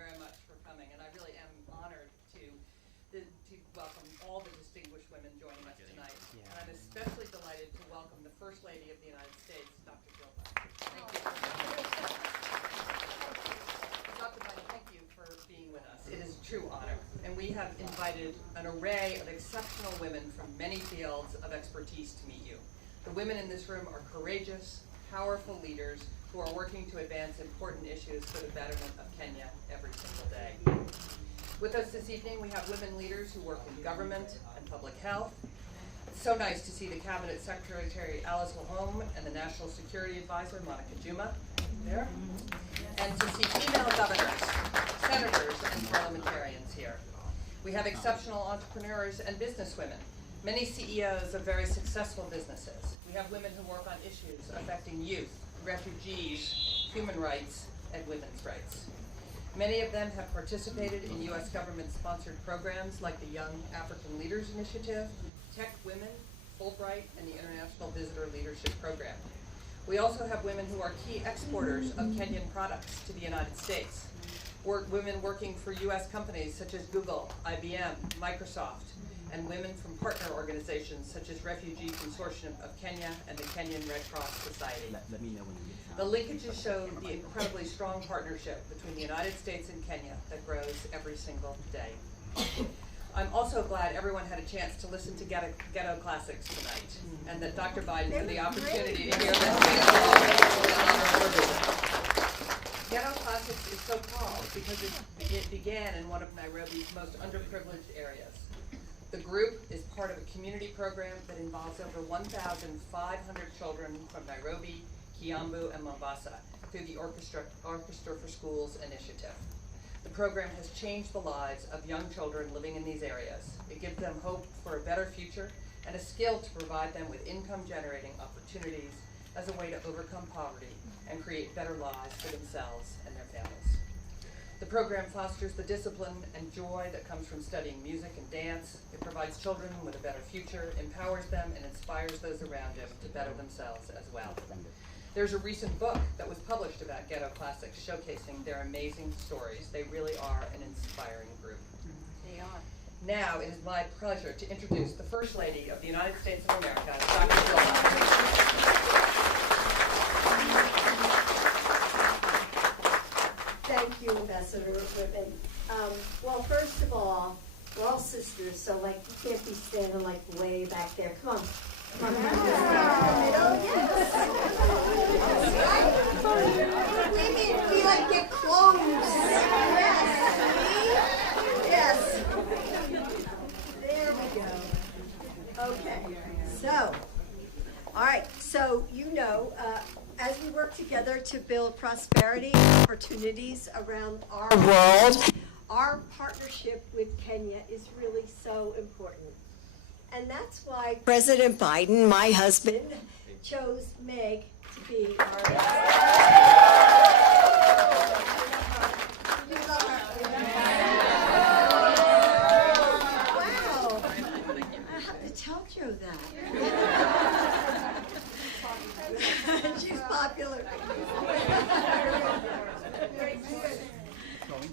very much for coming, and I really am honored to welcome all the distinguished women joining us tonight. And I'm especially delighted to welcome the First Lady of the United States, Dr. Jill Biden. Thank you. Dr. Biden, thank you for being with us. It is a true honor. And we have invited an array of exceptional women from many fields of expertise to meet you. The women in this room are courageous, powerful leaders who are working to advance important issues for the betterment of Kenya every single day. With us this evening, we have women leaders who work in government and public health. It's so nice to see the Cabinet Secretary Alice Wahome and the National Security Advisor Monica Juma there, and to see female governors, senators, and parliamentarians here. We have exceptional entrepreneurs and businesswomen, many CEOs of very successful businesses. We have women who work on issues affecting youth, refugees, human rights, and women's rights. Many of them have participated in U.S. government-sponsored programs like the Young African Leaders Initiative, Tech Women, Fulbright, and the International Visitor Leadership Program. We also have women who are key exporters of Kenyan products to the United States. Women working for U.S. companies such as Google, IBM, Microsoft, and women from partner organizations such as Refugee Consortium of Kenya and the Kenyan Red Cross Society. Let me know when you get the linkages show the incredibly strong partnership between the United States and Kenya that grows every single day. I'm also glad everyone had a chance to listen to Ghetto Classics tonight, and that Dr. Biden had the opportunity to hear them. Ghetto Classics is so called because it began in one of Nairobi's most underprivileged areas. The group is part of a community program that involves over 1,500 children from Nairobi, Kiambu, and Mombasa through the Orchestra for Schools initiative. The program has changed the lives of young children living in these areas. It gives them hope for a better future and a skill to provide them with income-generating opportunities as a way to overcome poverty and create better lives for themselves and their families. The program fosters the discipline and joy that comes from studying music and dance. It provides children with a better future, empowers them, and inspires those around them to better themselves as well. There's a recent book that was published about Ghetto Classics showcasing their amazing stories. They really are an inspiring group. They are. Now it is my pleasure to introduce the First Lady of the United States of America, Dr. Jill Biden. Thank you, Ambassador Ribbon. Well, first of all, we're all sisters, so like you can't be standing like way back there. Come on. Come on. Women, we like get close. Yes. There we go. Okay. So, all right. So, you know, as we work together to build prosperity and opportunities around our world, our partnership with Kenya is really so important. And that's why President Biden, my husband, chose Meg to be our Wow. I have to tell Joe that. She's popular.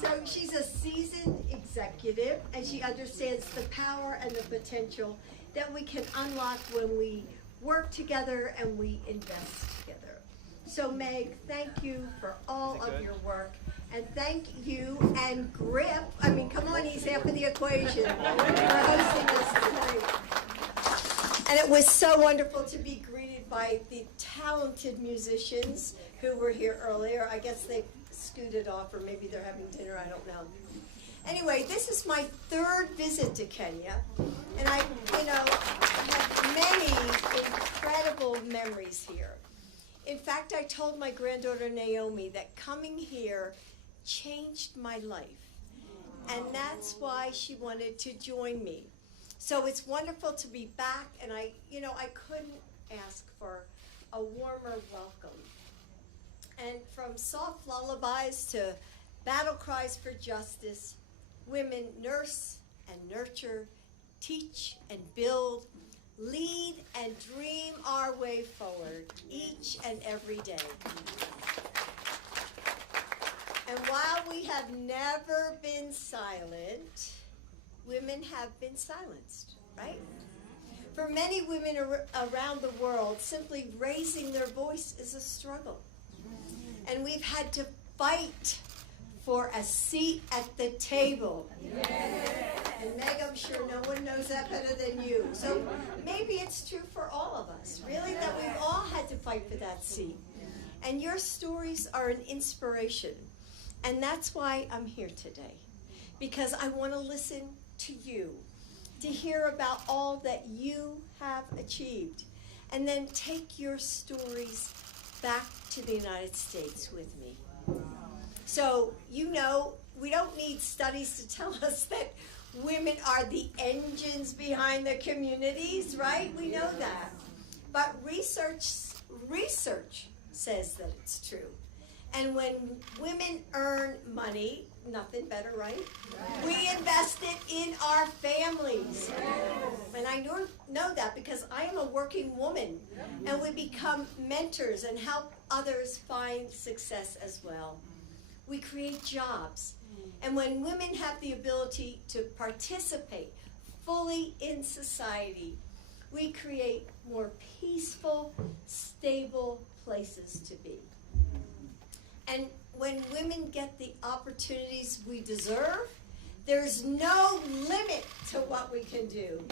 So she's a seasoned executive, and she understands the power and the potential that we can unlock when we work together and we invest together. So Meg, thank you for all of your work, and thank you and Grip. I mean, come on, he's half of the equation for hosting us tonight. And it was so wonderful to be greeted by the talented musicians who were here earlier. I guess they scooted off, or maybe they're having dinner, I don't know. Anyway, this is my third visit to Kenya, and I have many incredible memories here. In fact, I told my granddaughter Naomi that coming here changed my life, and that's why she wanted to join me. So it's wonderful to be back, and I couldn't ask for a warmer welcome. And from soft lullabies to battle cries for justice, women nurse and nurture, teach and build, lead and dream our way forward each and every day. And while we have never been silent, women have been silenced, right? For many women around the world, simply raising their voice is a struggle. And we've had to fight for a seat at the table. Yes. And Meg, I'm sure no one knows that better than you. So maybe it's true for all of us, really, that we've all had to fight for that seat. And your stories are an inspiration. And that's why I'm here today. Because I want to listen to you, to hear about all that you have achieved, and then take your stories back to the United States with me. So, you know, we don't need studies to tell us that women are the engines behind the communities, right? We know that. But research says that it's true. And when women earn money, nothing better, right? We invest it in our families. And I know that because I am a working woman. And we become mentors and help others find success as well. We create jobs. And when women have the ability to participate fully in society, we create more peaceful, stable places to be. And when women get the opportunities we deserve, there's no limit to what we can do.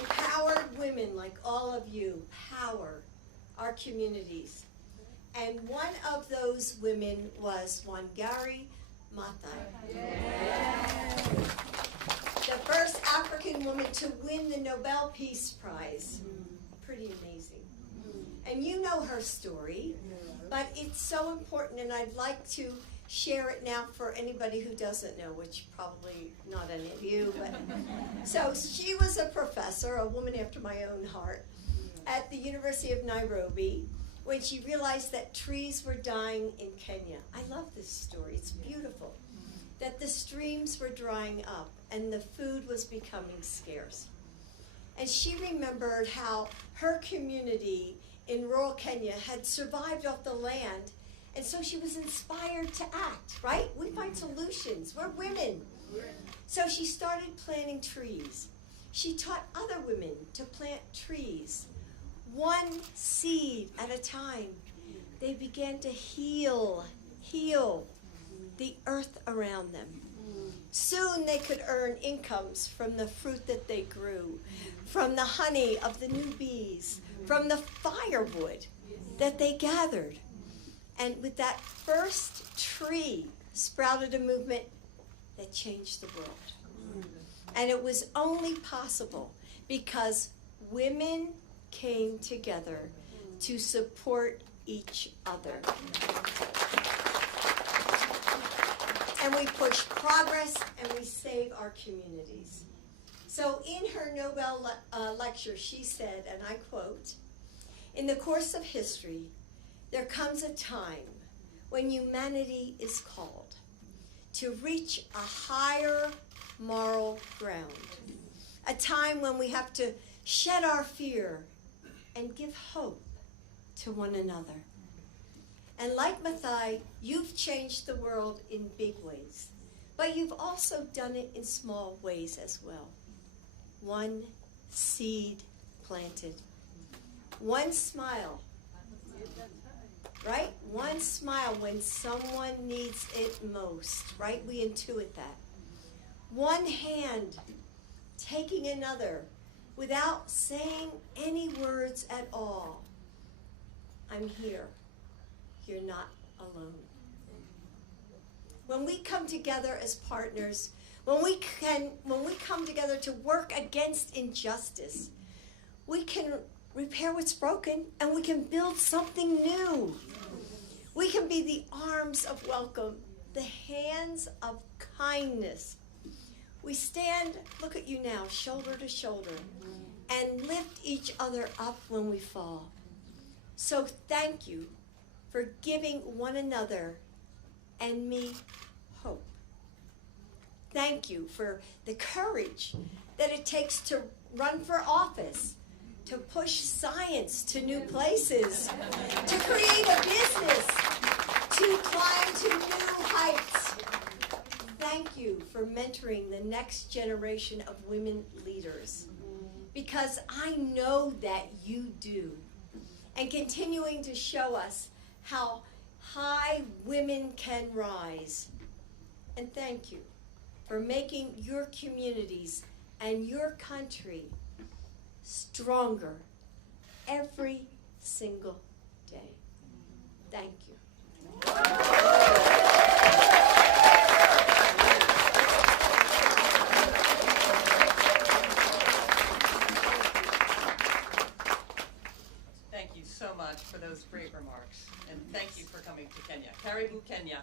Empowered women like all of you power our communities. And one of those women was Wangari Maathai. Yeah. The first African woman to win the Nobel Peace Prize. Pretty amazing. And you know her story, but it's so important, and I'd like to share it now for anybody who doesn't know, which probably not any of you. But so she was a professor, a woman after my own heart, at the University of Nairobi, when she realized that trees were dying in Kenya. I love this story. It's beautiful. That the streams were drying up and the food was becoming scarce. And she remembered how her community in rural Kenya had survived off the land, and so she was inspired to act, right? We find solutions. We're women. So she started planting trees. She taught other women to plant trees, one seed at a time. They began to heal the earth around them. Soon they could earn incomes from the fruit that they grew, from the honey of the new bees, from the firewood that they gathered. And with that first tree sprouted a movement that changed the world. And it was only possible because women came together to support each other. And we push progress and we save our communities. So in her Nobel lecture, she said, and I quote, "In the course of history, there comes a time when humanity is called to reach a higher moral ground, a time when we have to shed our fear and give hope to one another. And like Maathai, you've changed the world in big ways, but you've also done it in small ways as well. One seed planted, one smile, right? One smile when someone needs it most, right? We intuit that. One hand taking another without saying any words at all. I'm here. You're not alone." When we come together as partners, when we come together to work against injustice, we can repair what's broken and we can build something new. We can be the arms of welcome, the hands of kindness. We stand, look at you now, shoulder to shoulder, and lift each other up when we fall. So thank you for giving one another and me hope. Thank you for the courage that it takes to run for office, to push science to new places, to create a business, to climb to new heights. Thank you for mentoring the next generation of women leaders, because I know that you do, and continuing to show us how high women can rise. And thank you for making your communities and your country stronger every single day. Thank you. Thank you so much for those great remarks, and thank you for coming to Kenya. Karibu Kenya.